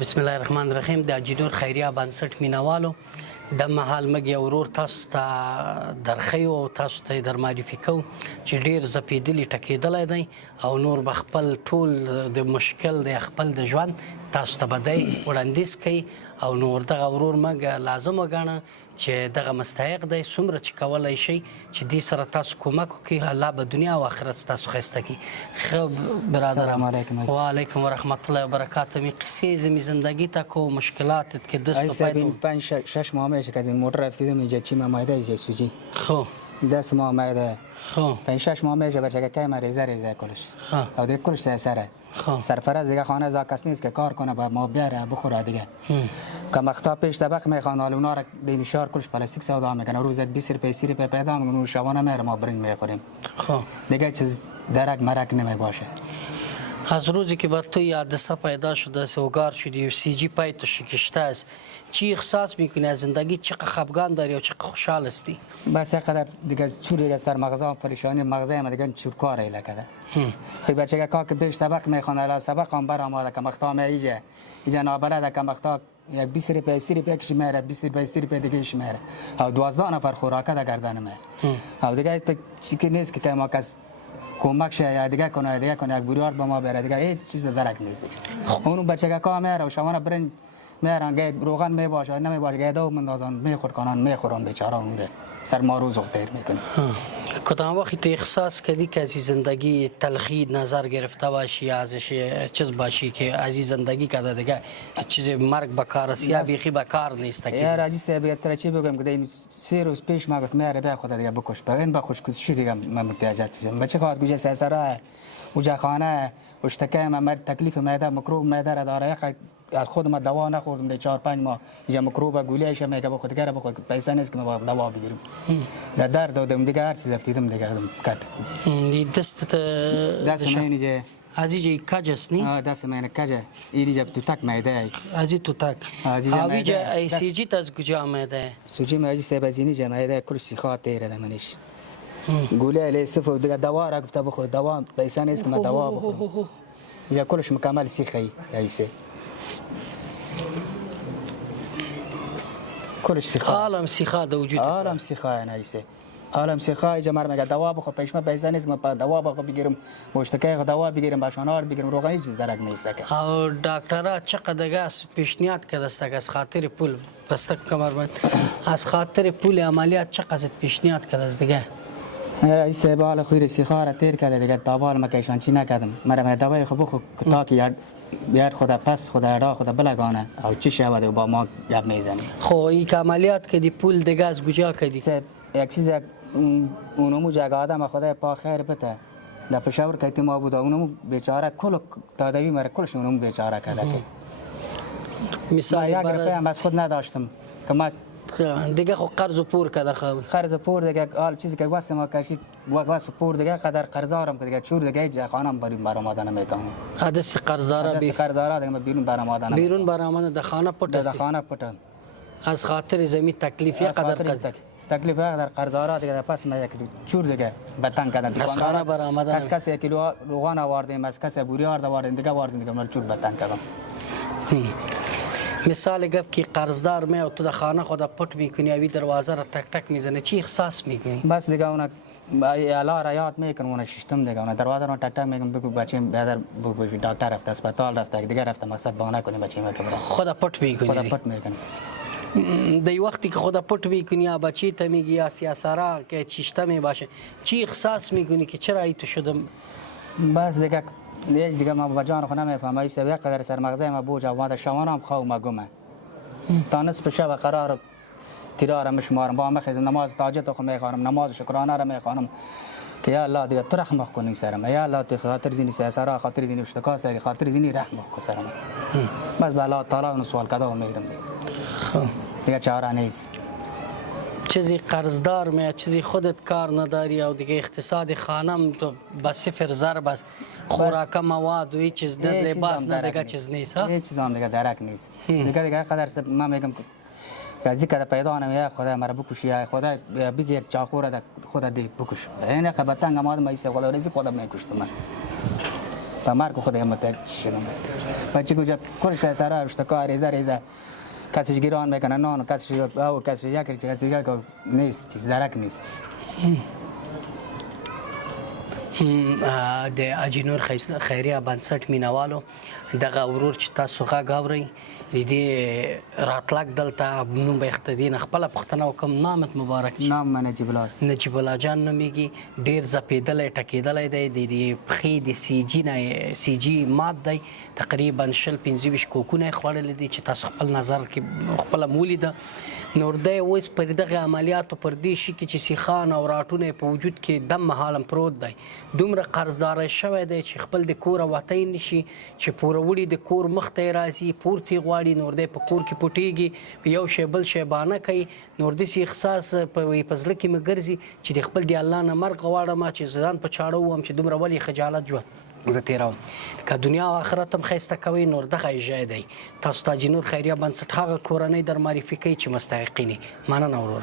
بسم الله الرحمن الرحیم. د جنور خیریه بنسټ مینوالو د مهال مګ یو ورور تاسو ته درخیو او تاسو ته در معرفي کوو چې ډیر زپیدلی ټکیدلی دی او نور به خپل ټول د مشکل د خپل د ژوند تاسو ته به دی وړاندیز کوي او نور دغه ورور مګ لازم وګڼه چې دغه مستحق دی څومره چې کولی شي چې دې سره تاسو کومک وکړي. الله به دنیا او آخرت ستاسو ښایسته کړي. ښه برادرم وعلیکم ورحمت الله وبرکاته. می قصه زمین زندگی تا کو مشکلات که دست و پای 5-6 ماه میشه که از این موتر رفتیدم اینجا چی مایده ایجا سوجی خب دست ما مایده خب 5-6 ماه میشه بچه که که ما ریزه کلش او دیگه کلش سره سرفراز دیگه خانه زا کس نیست که کار کنه با ما بیاره بخوره دیگه که مختا پیش طبق میخوان حالا اونا را دین شهر کلش پلاستیک سودا میکنه روز 20 روپیه 30 روپیه پیدا میکنه شبانه میره ما برنج میخوریم دیگه چیز درک مرک نمی باشه. از روزی که بر تو حادثه پیدا شده سوگار شدی و سی جی پای تو شکسته است چی احساس میکنی از زندگی؟ چقدر خفگان داری و چقدر خوشحال هستی؟ بس یقدر دیگه چوری سر مغزام پریشانی مغزای ما دیگه چورکار ایله کده خیلی بچه که کاک پیش طبق میخونه الا سبق هم برآمده که مختا میجه ایجا نابلده که مختا یک 20 روپیه 30 روپیه کش میره 20 روپیه 30 روپیه دیگه کش میره او 12 نفر خوراکه ده گردن میره او دیگه چیزی نیست که ما کس کمک شه یا دیگه کنه یک بریار به ما بره دیگه هیچ چیز درک نیست دیگه. اون بچه که کام میره و شما برنج میارن گه روغن میباشه نمیباشه گه دو مندازن میخور کنن میخورن بیچاره اون سر ما روز غیر میکنه. کدام وقت احساس کردی که از زندگی تلخی نظر گرفته باشی یا ازش چیز باشی که از زندگی کده دیگه چیز مرگ بکار است یا بیخی بکار نیست که یا راجی صاحب تر چی بگم که این 3 روز پیش ما گفت میاره به خدا دیگه بکش ببین بخوش کشی دیگه من متوجه شدم بچه خواهد گوشه سرسره وجا خانه اشتکای من تکلیف معده میکروب معده را داره از خود ما دوا نخوردم 4-5 ماه اینجا میکروب گولیش میگه بخود دیگه بخود پیسه نیست که ما دوا بگیریم در درد دادم دیگه هر چیز افتیدم دیگه کٹ دست من اینجا عزیزی کجاست نی؟ دست من کجا اینجا تو تک معده عزیز تو تک آویجا ای سی جی از کجا معده سوجی معده سبزینی جا معده کل سیخات تیره منش گوله لی صفر دیگه دوا را گفته بخور دوا پیسه نیست که ما دوا بخورم اینجا کلش مکمل سیخی ایسه کلش سیخا عالم سیخا د وجود عالم سیخا نایسه عالم سیخا جمر میگه دوا بخور پیش ما پیسه نیست ما دوا بخور بگیرم مشتکای دوا بگیرم باشانار بگیرم روغنی چیز درک نیست که او دکترها چقدر گاز پیشنهاد کرده است از خاطر پول بستک کمربند از خاطر پول عملیات چقدر پیشنهاد کرده است دیگه رئیس بال خویر سیخا را تیر کرده دیگه داوال ما کیشان چی نکردم مرا دوای خو بخو تا که بیاد خدا پس خدا را خدا بلگانه او چی شود با ما گپ میزنه. خو این عملیات که دی پول دیگه از کجا کردی؟ یک چیز اونمو جگه آدم خدا پا خیر بده در پشاور که ما بود اونمو بیچاره کل دادوی مر کلش اونمو بیچاره کرده که مثلا یک روپیه هم از خود نداشتم که ما دیگه خو قرض پور کرده قرض پور دیگه حال چیزی که واسه ما کشید واسه پور دیگه قدر قرضارم که دیگه چور دیگه جا خانم برآمدن نمیتونم حدث قرضارا دیگه بیرون برآمدن بیرون برآمدن در خانه پټ در خانه پټ از خاطر زمین تکلیف یا قدر تکلیف در قرضارا دیگه پس ما یک چور دیگه بتن کردن از خانه برآمدن کس یک کیلو روغن آوردیم از کس بوریار آوردیم دیگه آوردیم دیگه من چور بتن کردم. مثال گپ که قرضدار می و تو در خانه خود پټ میکنی اوی دروازه را تک تک میزنه چی احساس میکنی؟ بس دیگه اون الا را یاد میکنه اون شیشتم دیگه اون دروازه رو تک تک میگم بگو بچه‌م بیادر بگو دکتر رفته اسپیتال رفته دیگه رفته مقصد بهانه کنی بچه‌م که خود پټ میکنی خود پټ میکنی دی وقتی که خود پټ میکنی یا بچی ته میگی یا سیاسرا که چیشته می باشه چی احساس میکنی که چرا ای تو شدم؟ بس دیگه ما با جان خود نمیفهمم ایست یک قدر سر مغزه ما بوج آمده شوانم خو ما گمه تا نصف شب قرار تیرار مشمارم با مخید نماز تاجت خو میخوانم نماز شکرانه را میخوانم که یا الله دیگه تو رحم کنی سرم یا الله تو خاطر زینی سیاسرا خاطر زینی اشتکا سر خاطر زینی رحم کن سرم بس به الله تعالی اون سوال کدا و میرم دیگه چاره نیست چیزی قرضدار می چیزی خودت کار نداری او دیگه اقتصاد خانم تو به صفر ضرب است خوراک مواد و هیچ چیز نه لباس نه دیگه چیز نیست ها هیچ چیز هم دیگه درک نیست دیگه قدر من میگم که از اینکه پیدا نمیاد خدا مرا بکشی یا خدا بگی یک چاقو را خدا دی بکش این که بتنگ آمد ما ایست خدا رزق خدا میکشت من تا مرگ خودم متوجه شدم. بچه کجا کلش سر اشتکار ریزه کسی گیران میکنه نان کسی او کسی یک نیست چیز درک نیست. د اجینور خیریه بنسټ مینوالو دغه ورور چې تاسو غږ اورئ د دې راتلک دلته نوم به اختدین خپل پښتنه وکم نامت مبارک نام من نجیب الله نجیب الله جان نومیږي ډیر زپیدلې ټکیدلې دی د پخې د سی جی مات دی تقریبا 25 کوکونه خوړل دي چې تاسو خپل نظر کې خپل مولید نور دی اوس پر دغه عملیاتو پر دې شي کې چې سیخان او راټونه په وجود کې دم حالم پروت دی دومره قرضدار شوی دی چې خپل د کور وتای نشي چې پوروړي د کور مخته راځي پورتي غواړي نور دی په کور کې پټيږي یو شی بل شی بانه کوي نور د سی احساس په پزړه کې مګرځي چې د خپل دی الله نه مرګ غواړم چې ځان په چاړو وم چې دومره ولی خجالت جو زه تیراوم که دنیا او آخرت هم ښایسته کوي نور دغه ایجای دی تاسو ته اجینور خیریه بنسټ هغه کورنۍ در معرفي کوي چې مستحقینې مننه ورور